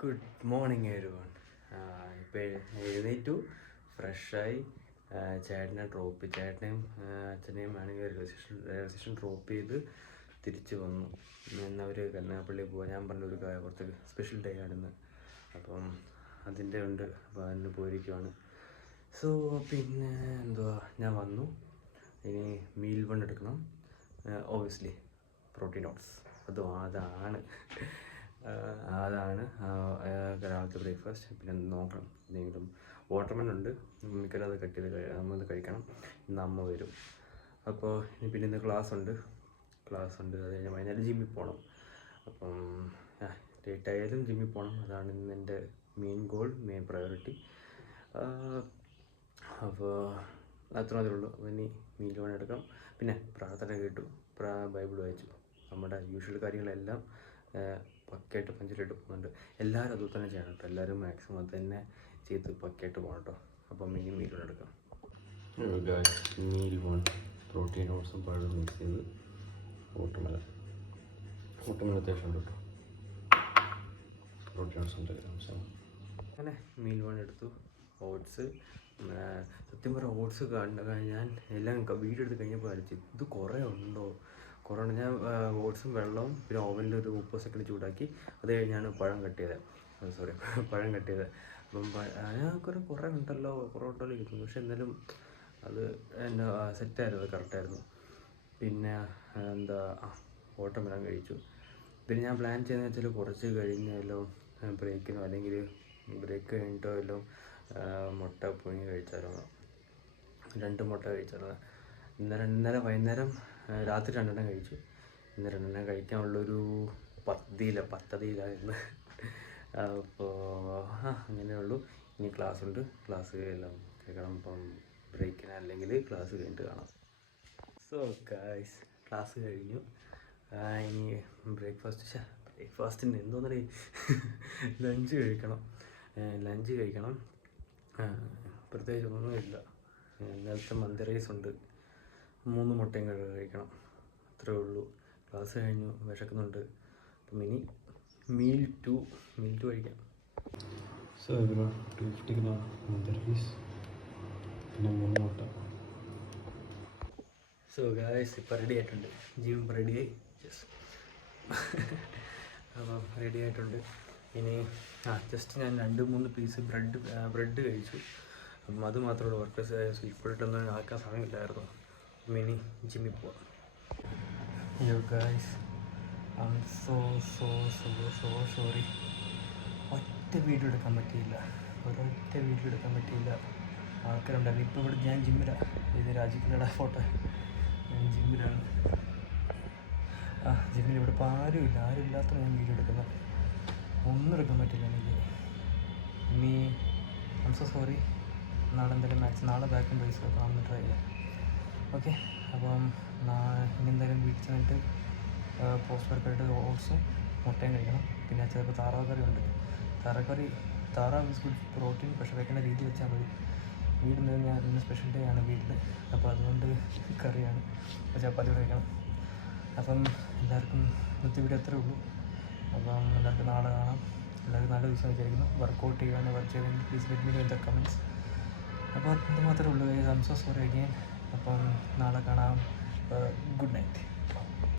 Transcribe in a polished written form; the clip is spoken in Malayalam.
Good morning everyone. ഇപ്പോൾ എഴുന്നേറ്റു, ഫ്രഷായി. ചേട്ടനെയും അച്ഛനെയും ആണെങ്കിൽ റെയിൽവേ സ്റ്റേഷൻ ഡ്രോപ്പ് ചെയ്ത് തിരിച്ചു വന്നു. അവർ കരുനാഗപ്പള്ളി പോകാൻ ഞാൻ പറഞ്ഞൊരു കുറച്ച് സ്പെഷ്യൽ ഡേ ആണെന്ന്, അപ്പം അതിൻ്റെ ഉണ്ട്. അപ്പോൾ അതിന് പോയിരിക്കുവാണ്. സോ പിന്നെ എന്തുവാ, ഞാൻ വന്നു. ഇനി മീൽ വൺ എടുക്കണം. Obviously protein oats. അതാണ് രാവിലത്തെ ബ്രേക്ക്ഫാസ്റ്റ്. പിന്നെ നോക്കണം, എന്തെങ്കിലും വാട്ടർമെലൺ ഉണ്ട്, മിക്കവാറും അത് കട്ട് ചെയ്ത് നമ്മളത് കഴിക്കണം. ഇന്ന് അമ്മ വരും. അപ്പോൾ പിന്നെ ഇന്ന് ക്ലാസ് ഉണ്ട്. അത് കഴിഞ്ഞ് വൈകുന്നേരം ജിമ്മിൽ പോകണം. അപ്പം ലേറ്റ് ആയാലും ജിമ്മിൽ പോകണം. അതാണ് ഇന്ന് എൻ്റെ മെയിൻ പ്രയോറിറ്റി. അപ്പോൾ അത്ര മാത്രമേ ഉള്ളൂ. അപ്പോൾ ഇനി മീൽ വേണം എടുക്കാം. പിന്നെ പ്രാർത്ഥന കേട്ടു, ബൈബിൾ വായിച്ചു. നമ്മുടെ യൂഷ്വൽ കാര്യങ്ങളെല്ലാം പക്കയായിട്ട് പഞ്ചറായിട്ട് പോകുന്നുണ്ട്. എല്ലാവരും അതുപോലെ തന്നെ ചെയ്യണം കേട്ടോ. എല്ലാവരും മാക്സിമം അത് തന്നെ ചെയ്ത് പക്കയായിട്ട് പോകണം കേട്ടോ. അപ്പം മീൽ വേണം എടുക്കാം. മീൽ വേണം പ്രോട്ടീൻ ഓട്സും പഴം മിക്സ് ചെയ്ത് വാട്ടർമെലൺ അത്യാവശ്യം ഉണ്ട് കേട്ടോ. പ്രോട്ടീൻ ഓട്സ് ഉണ്ട് അങ്ങനെ മീൽ വേണം എടുത്തു. ഓട്സ്, സത്യം പറഞ്ഞാൽ ഓട്സ് ഞാൻ എല്ലാം വീഡിയോ എടുത്ത് കഴിഞ്ഞപ്പോൾ അടിച്ചു, ഇത് കുറേ ഉണ്ട്. ഞാൻ ഓട്സും വെള്ളവും പിന്നെ ഓവനിൽ ഒരു 30 സെക്കൻഡ് ചൂടാക്കി അത് കഴിഞ്ഞാണ് പഴം കട്ട് ചെയ്തത്. അപ്പം ഞാൻ കുറേ ഉണ്ടല്ലോ ഇരിക്കുന്നു. പക്ഷെ എന്നാലും അത് എന്നാ സെറ്റായിരുന്നു, അത് കറക്റ്റായിരുന്നു. പിന്നെ വാട്ടർമെലൺ കഴിച്ചു. പിന്നെ ഞാൻ പ്ലാൻ ചെയ്യുന്നത് വെച്ചാൽ കുറച്ച് കഴിഞ്ഞാലോ ബ്രേക്കിനോ അല്ലെങ്കിൽ ബ്രേക്ക് കഴിഞ്ഞിട്ടോ എല്ലാം മുട്ട പുഴുങ്ങി കഴിച്ചായിരുന്നു. 2 മുട്ട കഴിച്ചായിരുന്നു. ഇന്നലെ വൈകുന്നേരം രാത്രി 2 കഴിച്ചു. ഇന്ന് 2 കഴിക്കാനുള്ളൊരു പദ്ധതിയിലായിരുന്നു. അപ്പോൾ അങ്ങനെയുള്ളൂ. ഇനി ക്ലാസ് ഉണ്ട്, ക്ലാസ് എല്ലാം കേൾക്കണം. ഇപ്പം ബ്രേക്കിന് അല്ലെങ്കിൽ ക്ലാസ് കഴിഞ്ഞിട്ട് കാണാം. സോ ഗൈസ്, ക്ലാസ് കഴിഞ്ഞു. ഇനി ബ്രേക്ക്ഫാസ്റ്റിന് എന്തോന്നറിയ ലഞ്ച് കഴിക്കണം. പ്രത്യേകിച്ച് ഒന്നുമില്ല. ഇന്നലത്തെ മന്തി റൈസ് ഉണ്ട്, 3 മുട്ടയും കഴിക്കണം. അത്രേ ഉള്ളൂ. ക്ലാസ് കഴിഞ്ഞു, വിശക്കുന്നുണ്ട്. അപ്പം ഇനി മീൽ ടു കഴിക്കാം. സോ ഇവിടെ 250 ഗ്രാം മന്തി റൈസ് പിന്നെ 3 മുട്ട. സോ ഗായ്സ്, ഇപ്പം റെഡി ആയിട്ടുണ്ട്. ജിം റെഡിയായി. അപ്പം റെഡി ആയിട്ടുണ്ട്. ഇനി ജസ്റ്റ് ഞാൻ 2-3 പീസ് ബ്രെഡ് കഴിച്ചു. അപ്പം അത് മാത്രമേ വർക്കേഴ്സ് ഇപ്പോഴായിട്ടൊന്നും ആക്കാൻ സമയമില്ലായിരുന്നു. മിനി ജിമ്മിൽ പോവാം. Hello guys, I am so sorry. ഒരൊറ്റ വീഡിയോ എടുക്കാൻ പറ്റിയില്ല. ആൾക്കാരുണ്ടായിരുന്നു. ഇപ്പോൾ ഇവിടെ ഞാൻ ജിമ്മിലാണ്. ഇത് രാജിക്കലയുടെ ഫോട്ടോ. ഞാൻ ജിമ്മിലാണ്. ജിമ്മിൽ ഇവിടെ ഇപ്പോൾ ആരുമില്ലാത്ത ഞാൻ വീഡിയോ എടുക്കുന്നത്. ഒന്നും എടുക്കാൻ പറ്റില്ല എനിക്ക്. ഇനി ഐ ആം സോ സോറി. നാളെ എന്തായാലും നാളെ ബാക്കും പ്രൈസ് കാണുന്ന ട്രൈ ചെയ്യാം. ഓക്കെ, അപ്പം ഇനി എന്തായാലും വീട്ടിൽ ചെന്നിട്ട് പോസ്റ്റ് വർക്കായിട്ട് ഓട്സും മുട്ടയും കഴിക്കണം. പിന്നെ ചിലപ്പോൾ താറാവ് കറി ഉണ്ട്. താറാവ് ഈസ് ഗുഡ് പ്രോട്ടീൻ, പക്ഷേ വെക്കേണ്ട രീതി വെച്ചാൽ മതി. വീടിൽ ഞാൻ ഇന്ന് സ്പെഷ്യൽ ഡേ ആണ് വീട്ടിൽ. അപ്പോൾ അതുകൊണ്ട് കറിയാണ്, ചപ്പാത്തി കഴിക്കണം. അപ്പം എല്ലാവർക്കും ഇന്നത്തെ വീഡിയോ അത്രേ ഉള്ളൂ. അപ്പം എല്ലാവർക്കും നാളെ കാണാം. എല്ലാവർക്കും നല്ല ദിവസം വിചാരിക്കുന്നു. വർക്കൗട്ട് ചെയ്യാൻ വർക്ക് ചെയ്തെങ്കിൽ please let me know in the comments. അപ്പോൾ അത് മാത്രമേ ഉള്ളൂ. I am so sorry again. അപ്പം നാളെ കാണാം. Good night.